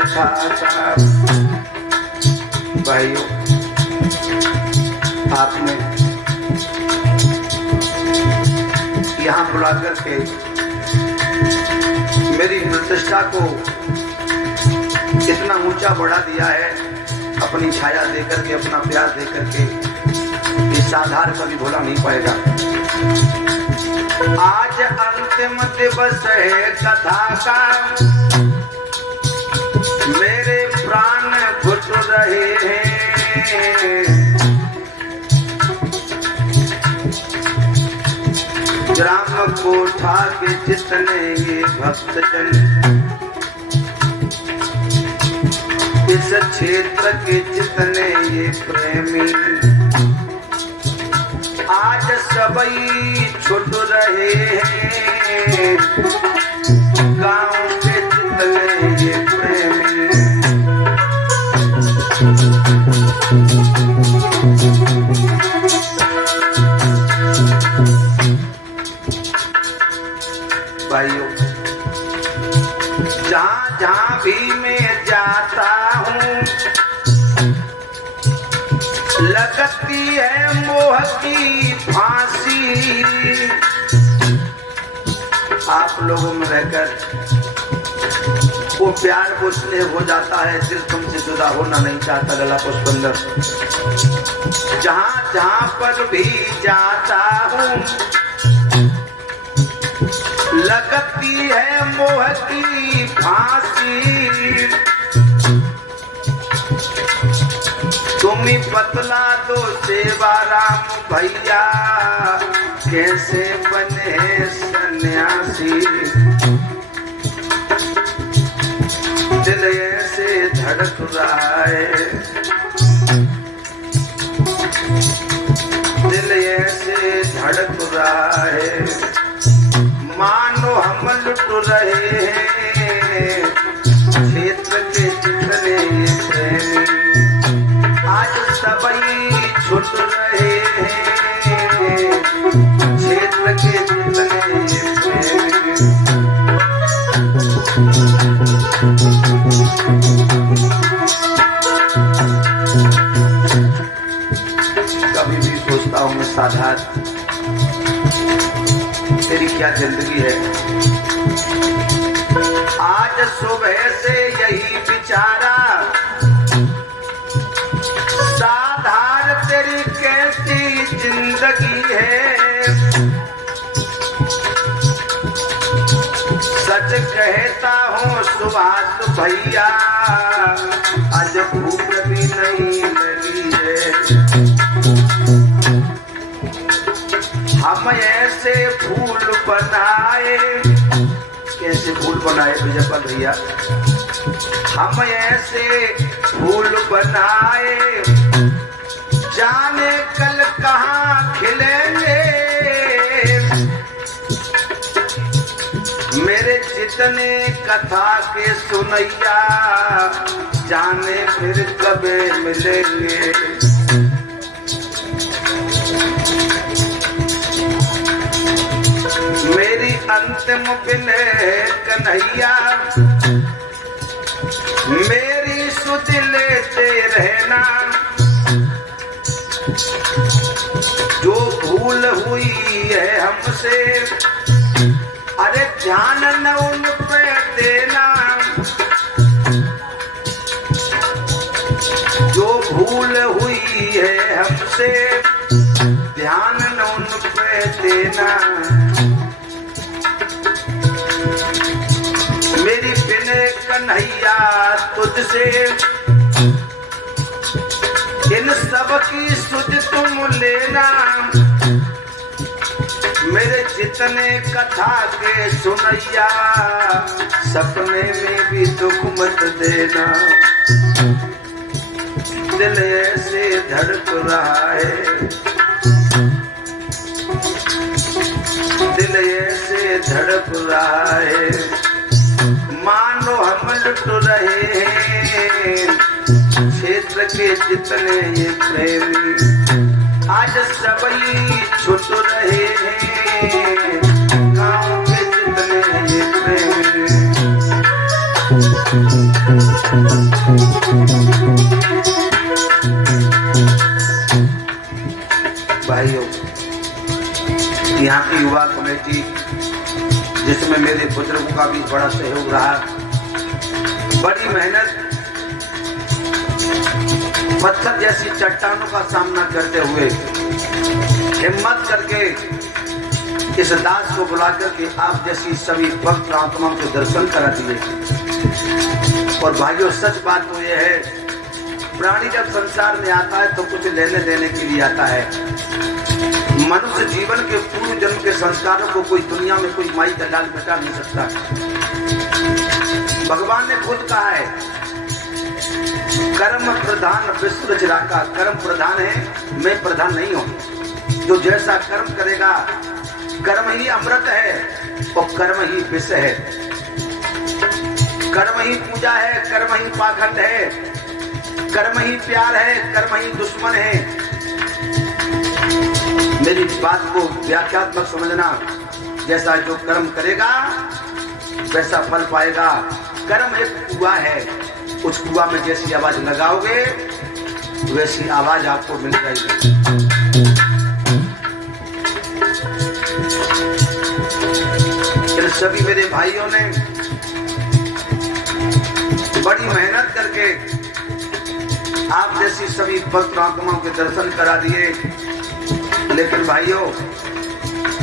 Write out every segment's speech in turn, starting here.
रखा था। भाइयों, आपने यहाँ बुला करके मेरी प्रतिष्ठा को इतना ऊंचा बढ़ा दिया है, अपनी छाया देकर के, अपना प्यार देकर के, इस आधार कभी भूला नहीं पाएगा। आज अंतिम दिवस है कथा का, मेरे प्राण घुट रहे हैं। ग्राम कोठा के जितने ये भक्तजन, इस क्षेत्र के जितने ये प्रेमी, आज सबई छुट रहे हैं। गांव के जितने ये प्रेमी, भाइयों, जहाँ जहाँ भी मैं जाता हूँ, लगती है मोह की फांसी। आप लोगों में रहकर वो प्यार को स्नेह हो जाता है, दिल तुमसे जुदा होना नहीं चाहता। गला पुष्पंदर, जहाँ जहाँ पर भी जाता हूँ, लगती है मोह की फांसी। तुम ही बतला दो सेवाराम भैया, कैसे बने सन्यासी। दिल ऐसे धड़क रहा है, दिल ऐसे धड़क रहा है, मानो हम लुट रहे हैं। क्षेत्र के जितने ये प्रेमी, आज सबई छुट रहे हैं। क्षेत्र के जितने ये प्रेमी, कभी भी सोचता हूँ मैं साधार, तेरी क्या जिंदगी है। आज सुबह से यही विचारा, साधार तेरी कैसी जिंदगी है। सच कहता हूँ सुभाष भैया, आज भूख भी नहीं लगी है। हम ऐसे फूल बनाए, कैसे फूल बनाए विजयपाल भैया, हम ऐसे फूल बनाए, जाने कल कहाँ खिलेंगे। मेरे जितने कथा के सुनैया, जाने फिर कबे मिलेंगे। मेरी अंतिम विनय कन्हैया, मेरी सुध लेते रहना। जो भूल हुई है हमसे, अरे ध्यान न उन पे देना। जो भूल हुई है हमसे, ध्यान न उन पे देना। मेरी विनय कन्हैया तुझसे, इन सब की सुध तुम लेना। मेरे जितने कथा के सुनैया, सपने में भी दुख मत देना। दिल ऐसे धड़क रहा है, दिल ऐसे धड़क रहा है, मानो हम लुट रहे हैं। क्षेत्र के जितने ये प्रेमी, आज सबई छुट रहे हैं। गांव के जितने ये प्रेमी, भाइयों, यहाँ की युवा कमेटी जिसमें मेरे बुजुर्गों का भी बड़ा सहयोग रहा, बड़ी मेहनत, पत्थर जैसी चट्टानों का सामना करते हुए हिम्मत करके इस दास को बुलाकर के आप जैसी सभी भक्त आत्माओं के दर्शन करा दिए। और भाइयों, सच बात तो यह है, प्राणी जब संसार में आता है तो कुछ लेने देने के लिए आता है। मनुष्य जीवन के पूर्व जन्म के संस्कारों को कोई दुनिया में कोई माई का लाल मिटा नहीं सकता। भगवान ने खुद कहा है, कर्म प्रधान विश्व रचराका। कर्म प्रधान है, मैं प्रधान नहीं हूं। जो जैसा कर्म करेगा, कर्म ही अमृत है और कर्म ही विष है। कर्म ही पूजा है, कर्म ही पाखंड है, कर्म ही प्यार है, कर्म ही दुश्मन है। मेरी बात को व्याख्यात्मक समझना, जैसा जो कर्म करेगा वैसा फल पाएगा। कर्म एक कुआं है, उस कुआं में जैसी आवाज लगाओगे वैसी आवाज आपको मिल जाएगी। फिर सभी मेरे भाइयों ने बड़ी मेहनत करके आप जैसी सभी भक्त आत्माओं के दर्शन करा दिए। लेकिन भाइयों,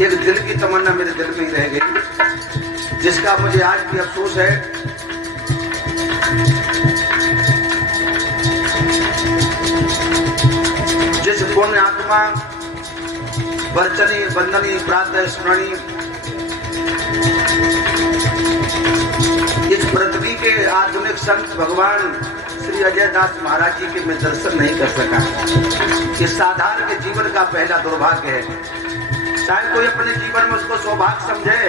एक दिल की तमन्ना मेरे दिल में ही रह गई, जिसका मुझे आज भी अफसोस है। जिस पुण्य आत्मा वर्चनी वंदनी प्रातः स्मरणी इस पृथ्वी के आधुनिक संत भगवान श्री अजय दास महाराज जी के मैं दर्शन नहीं कर सका। ये साधारण के जीवन का पहला दुर्भाग्य है। चाहे कोई अपने जीवन में उसको सौभाग्य समझे,